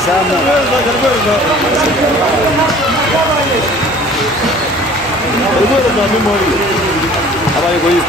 izamu abayobozi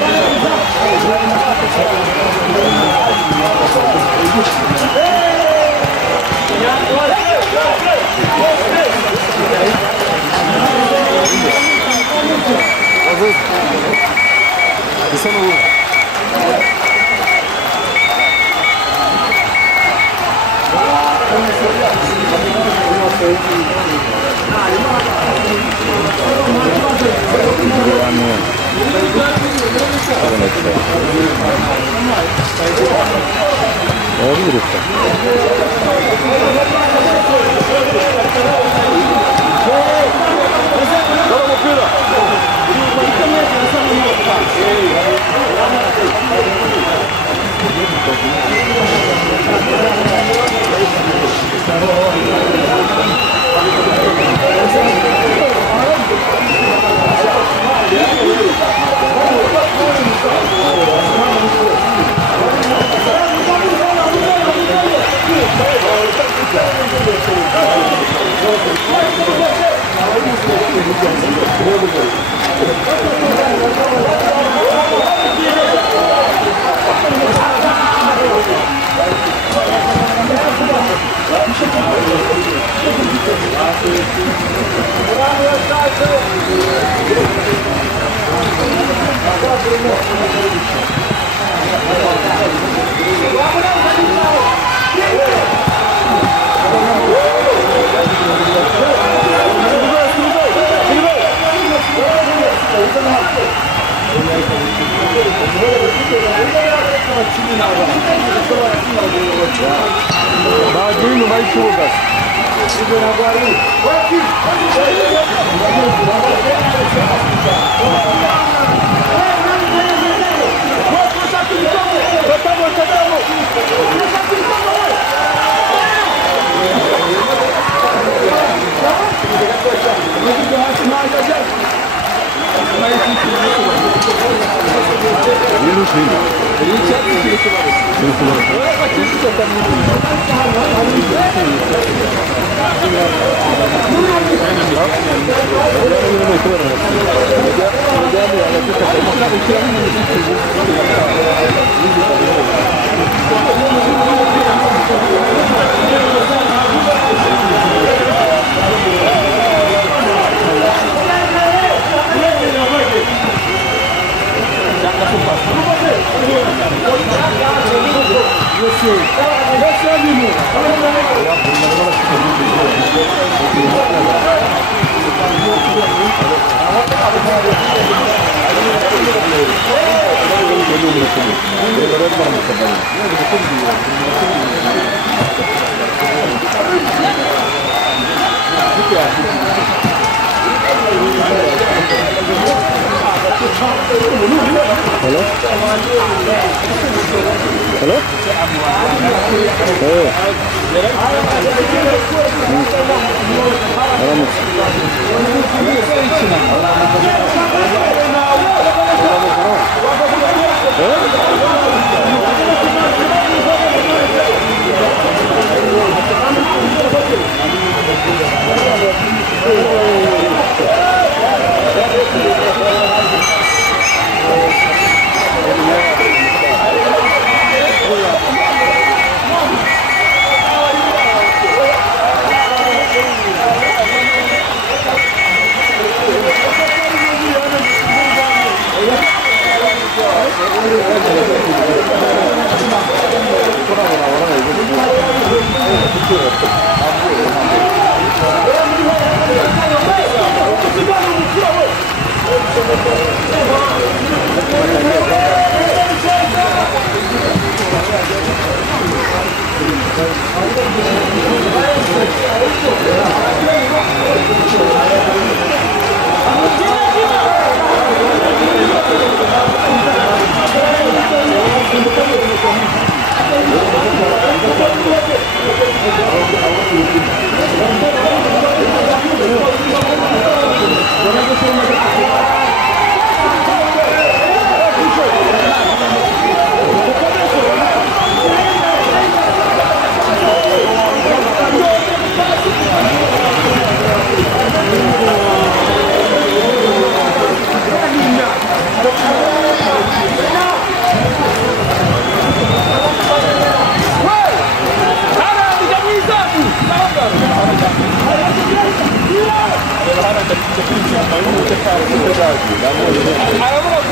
Thank you. Hazır. Desene oğlum. Bagulho mais chuvas. Hello? Hello?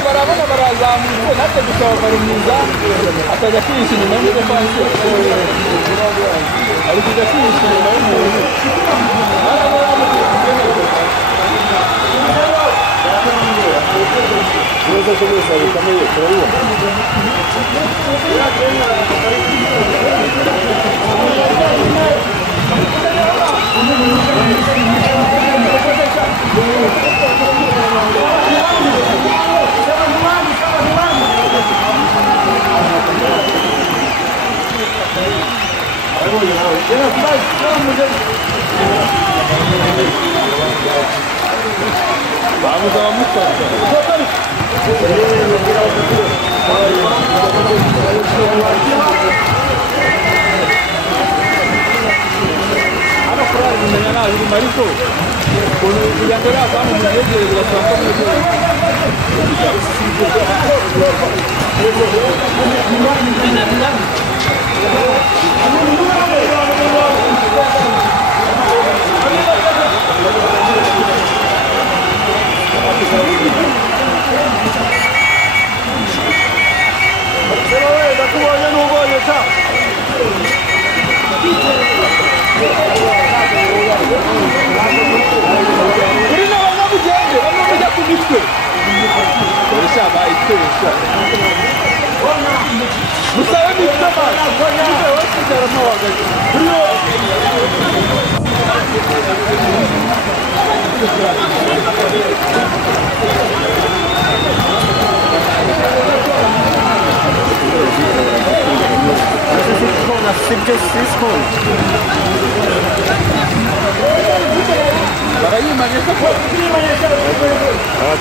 barabona barazamuka natwe dusaba barumiza akajya kwihisha inyuma y'umudefansi ari kujya kwihisha inyuma y'umuntu neza ko bose bikomeye turabibona Vamos a la música. Ahora por ahí mañana el marito con el Andrea vamos a ir de la Santa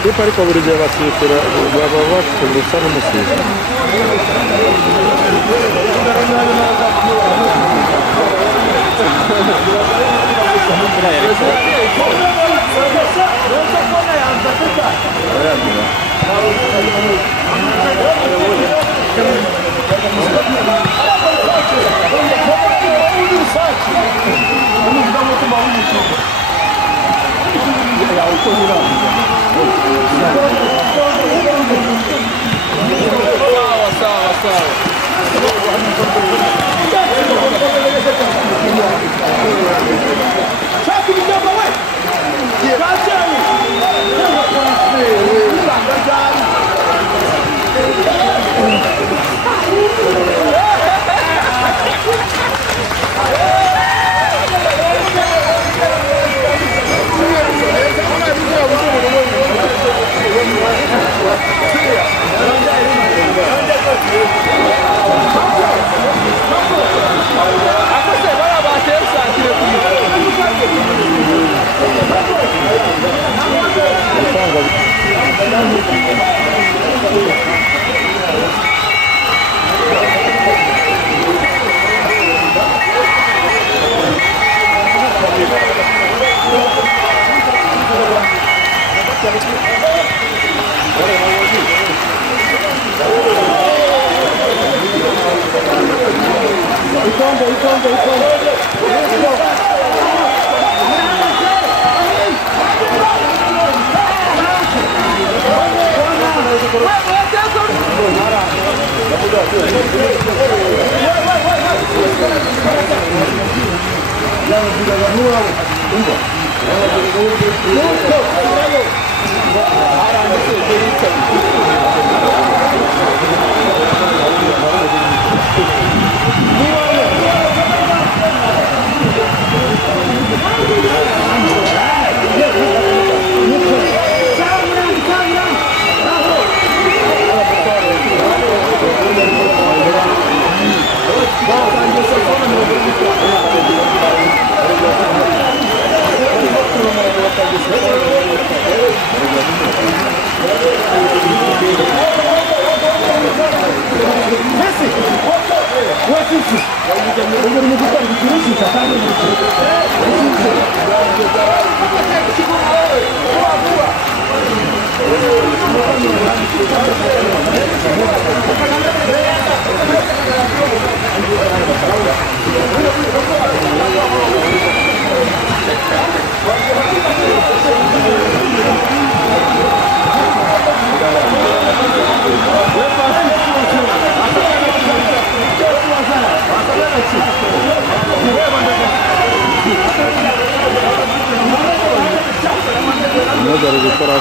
Tipo ariko buri gihe basifura baba bafite gusa n'umusizi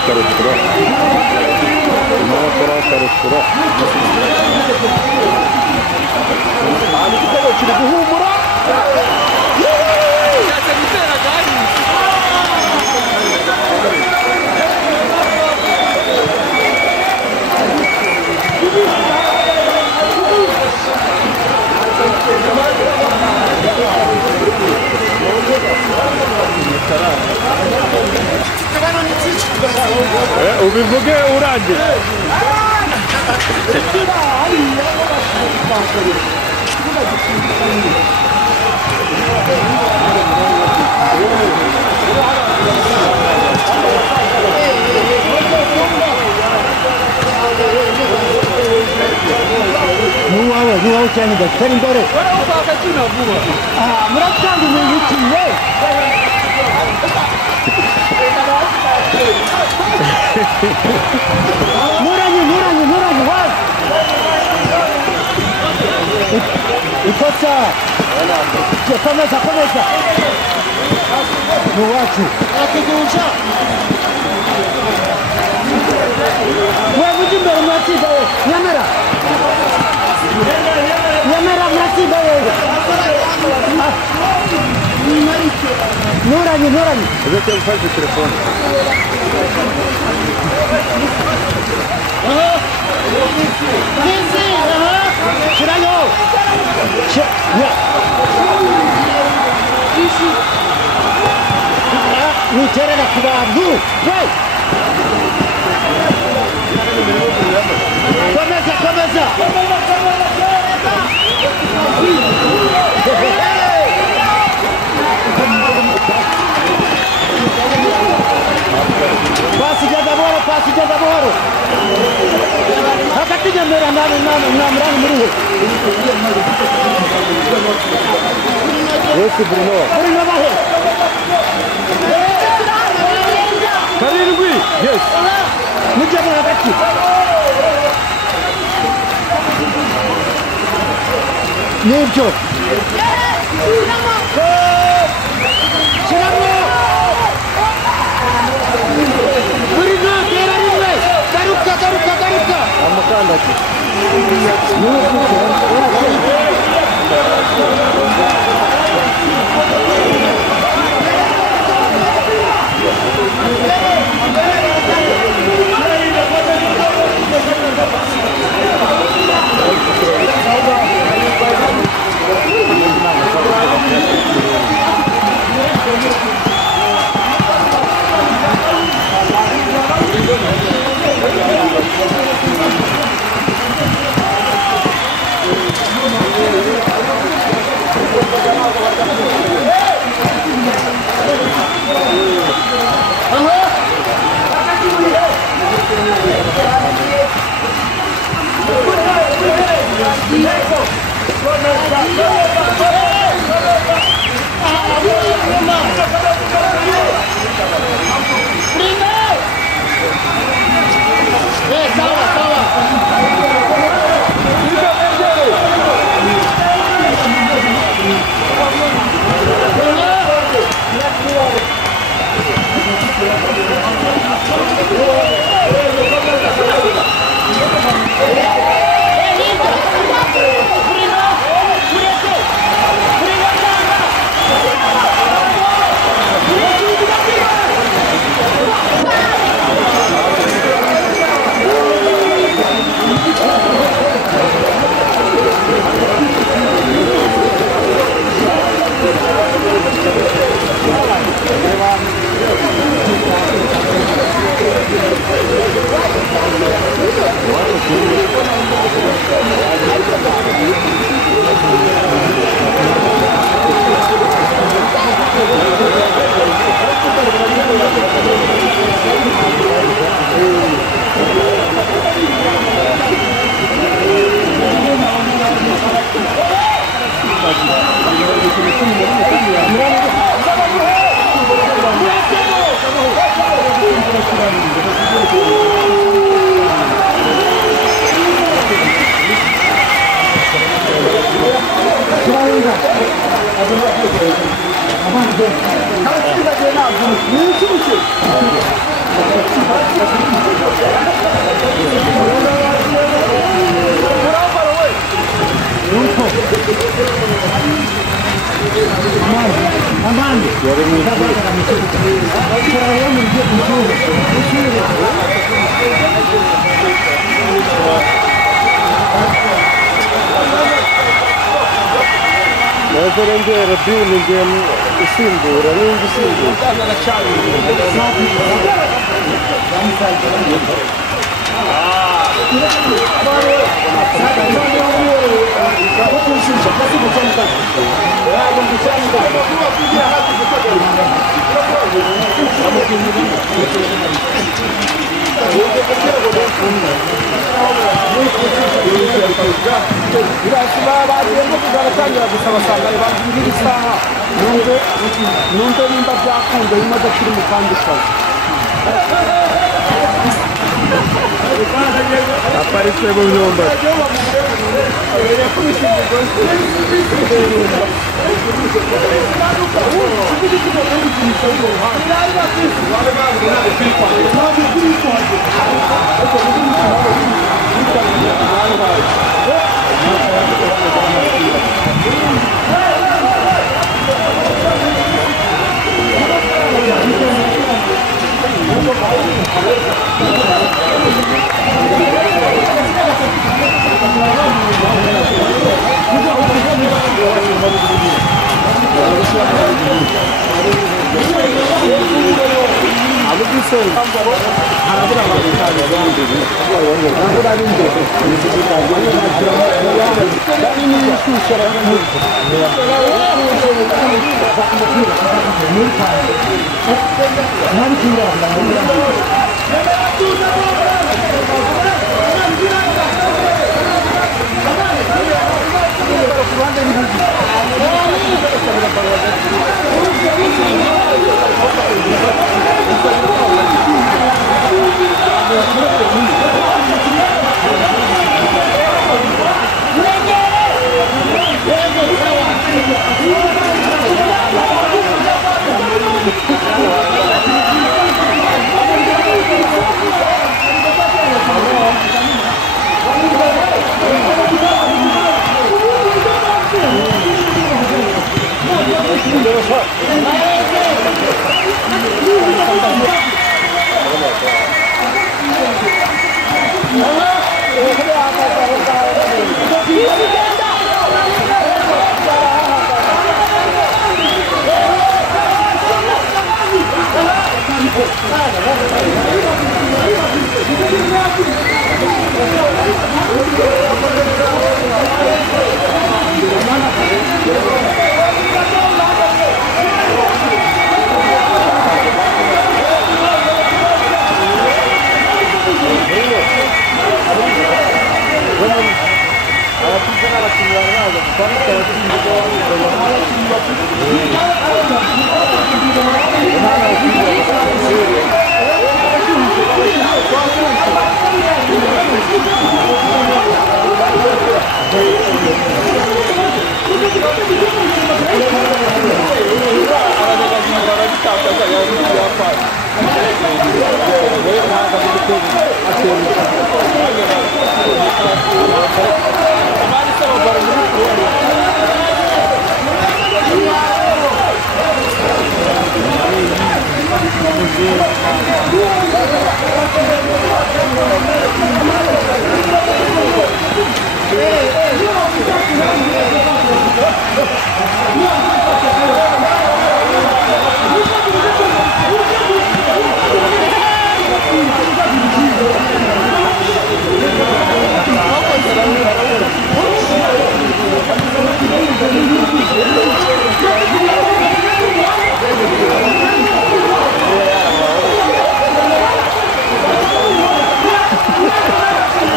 karıştıra. Bunlara karıştıra. Ali igitego kiri guhumura. Ubivuge urangije. 누가 웃자니까 그런 거를 아 무락장도 왜 유치해 노라니 와 이뻤어 커면서 누구지 왜 무슨 말 맞지 Yamera mati bayo. Nurani. Zачем фальшивый телефон? Шираyo. Ni terena kubabu. Wait. Começa. Passe de namoro. Haka tinya mera namrang muru. Esse Bruno vai. Karirugui. Yes. Mujaba hakati. Nibyo. Sinamo. Bruno terarimwe. Taruka. Amakanda ki. Ferengera by'uninge usimbura n'undi usimbura birasaba bagenda kuzatangira gusaba sanga ibangirira isaha numve nimba byakunze imodoka iri mu kandi kazi aparitse mu nyumba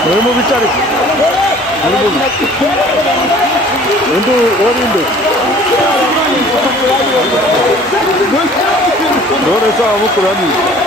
너무 비싸리. 인도 어딘데? 너네 싸움 먹고 라니.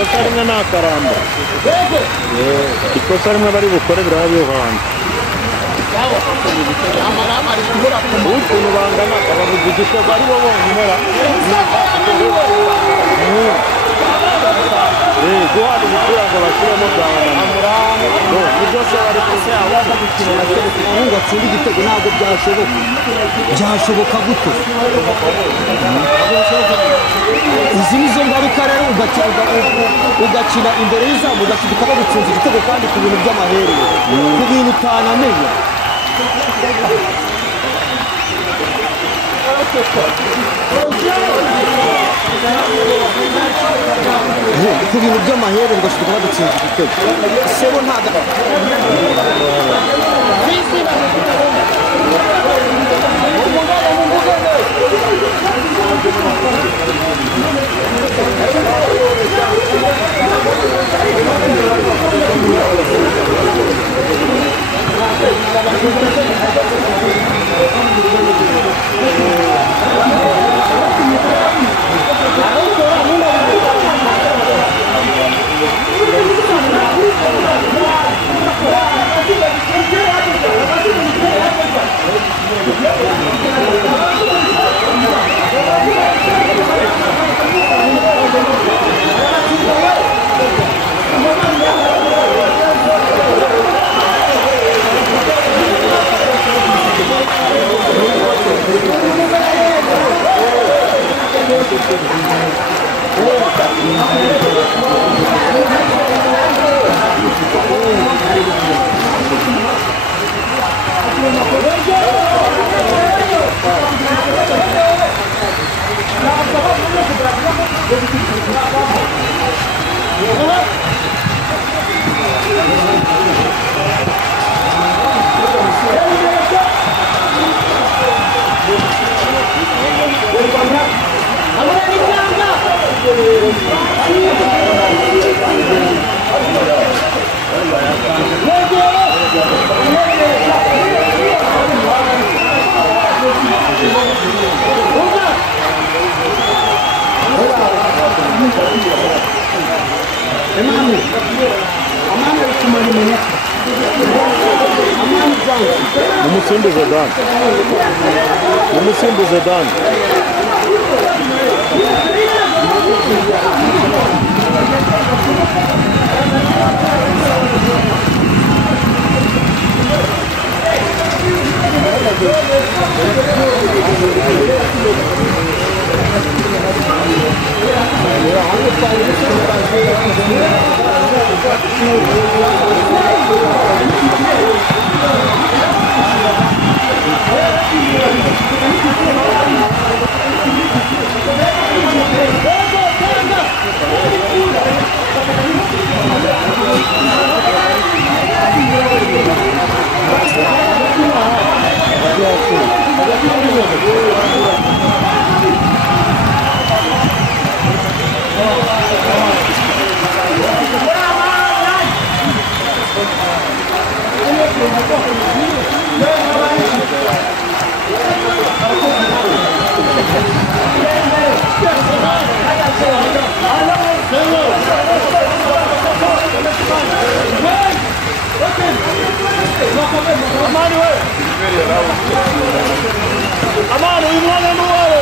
ikosa rimwe ni akaramba ikosa rimwe bari bukore biraba biyohana ukuntu bangana babuze igitego ari bo bonyine guhana umupira ngo bashyiremo byabananira nibyo se bari waza gukina na Chelsea ngo atsinde igitego ntabwo byashoboka gute izi nizo ngaruka rero ugakina imbere y'izamu ugashiduka bagutsinze igitego kandi ku bintu by'amaherere ku bintu utanamenya ku bintu by'amaherere ugashiduka bagutsinze igitego sebo ntabwo Umusimbuze Dan. Umusimbuze Dan. Amano, uyu mwana ni uwawe.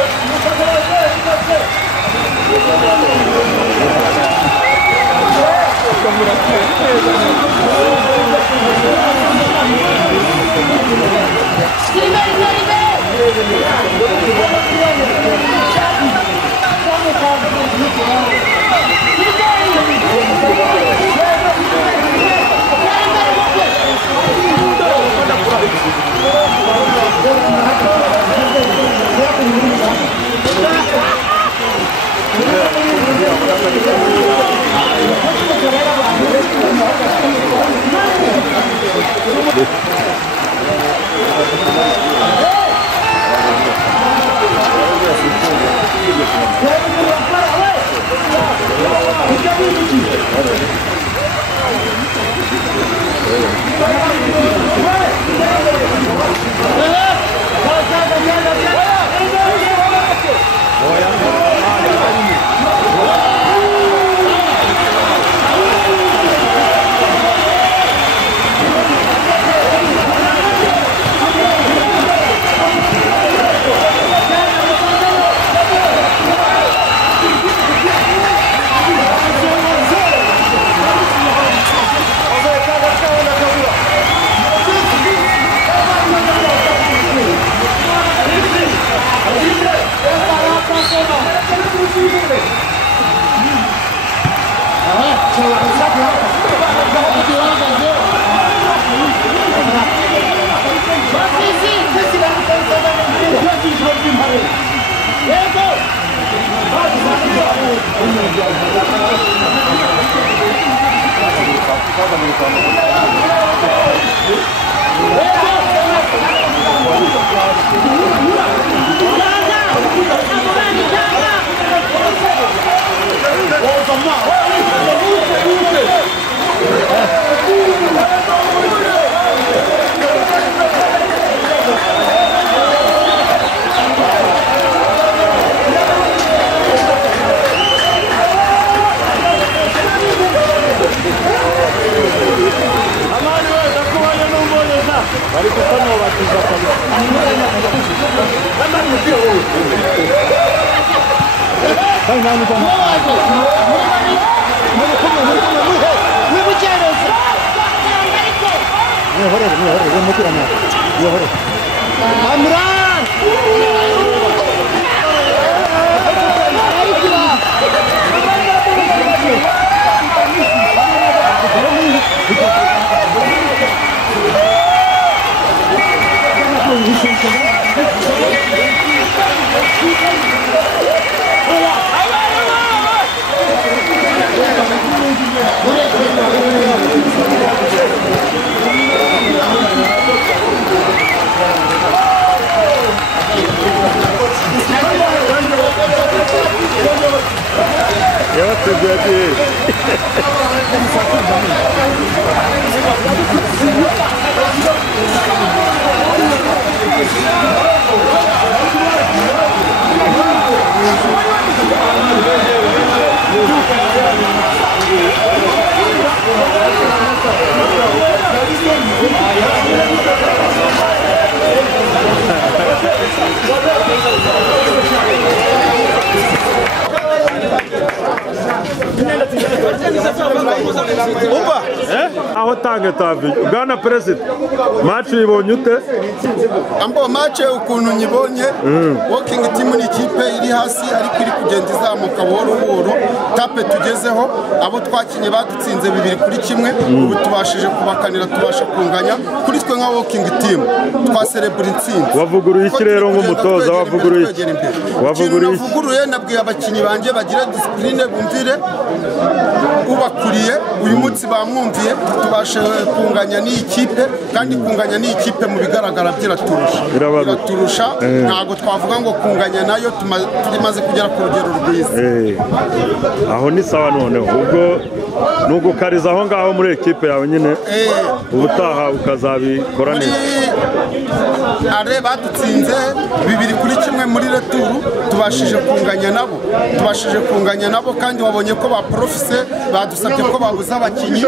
bari kutanubatiza aho tange tavi bwana president match ibonye ute ambo match ukuntu nyibonye walking team ni ikipe iri hasi ariko iri kugenda izamuka buhoro buhoro tape tugezeho abo twakinye badutsinze 2-1 ubu tubashije kubakanira tubasha kunganya kuri twe nka walking team twa celebrate intsinzi wavuguruye iki rero nk'umutoza wavuguruye nabwiye abakinyi banje bagira discipline bumvire ubakuriye uyu munsi bamwumviye tubashe kunganya n'ikipe kandi kunganya n'ikipe mu bigaragara biraturusha ntago twavuga ngo kunganya nayo tumaze kugera ku rugero rwiza aho ni sawa noneho ubwo nugukariza aho ngaho muri ekipe yawe nyine ubutaha ukazabikora neza are badutsinze 2-1 muri retour tubashije kunganya nabo kandi wabonye ko ba profise badusabye ko babuza abakinyi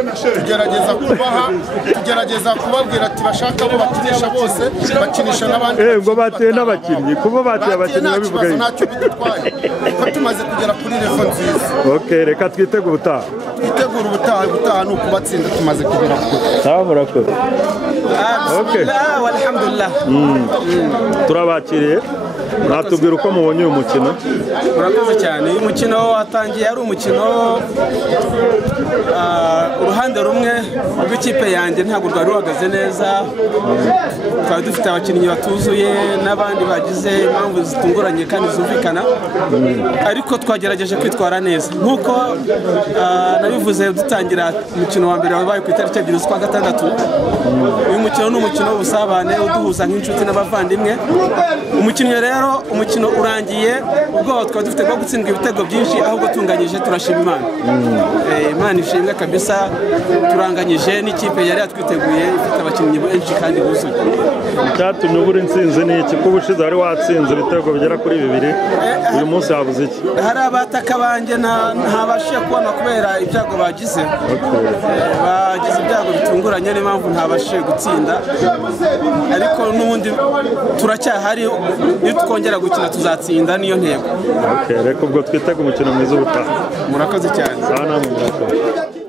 tugerageza kubabwira ati bashaka abo bakinisha bose bakinisha n'abandi ngo bateye n'abakinyi kuba bateye abakinyi babivuga ntacyo bidutwaye ko tumaze kugera kuri level nziza reka twitegure ubutaha ni ukubatsinda tumaze kugera kure sawa murakoze alhamdulillah turabakiriye natubwira uko mubonye uyu mukino murakoze cyane uyu mukino watangiye ari umukino uruhande rumwe rw'ikipe yanjye ntabwo rwari ruhagaze neza twari dufite abakinnyi batuzuye n'abandi bagize impamvu zitunguranye kandi zumvikana ariko twagerageje kwitwara neza nk'uko nabivuze dutangira umukino wa mbere wabaye ku itariki 2 z'ukwa gatandatu uyu mukino ni umukino w'ubusabane uduhuza nk'inshuti n'abavandimwe umukino urangiye ubwo twari dufite bwo gutsindwa ibitego byinshi ahubwo tunganyije turashima Imana ishimwe kabisa turanganyije n'ikipe yari yatwiteguye ifite abakinnyi benshi kandi buzuye icyatumye ubura intsinzi ni iki kuba ushize wari watsinze ibitego bigera kuri 2 uyu munsi habuze iki hari abataka banjye ntabashije kubona kubera ibyago bagize bagize ibyago bitunguranye niyo mpamvu ntabashije gutsinda ariko n'ubundi turacyahari iyo twongera gukina tuzatsinda niyo ntego reka ubwo twitege umukino mwiza ubutaha murakoze cyane sana murakoze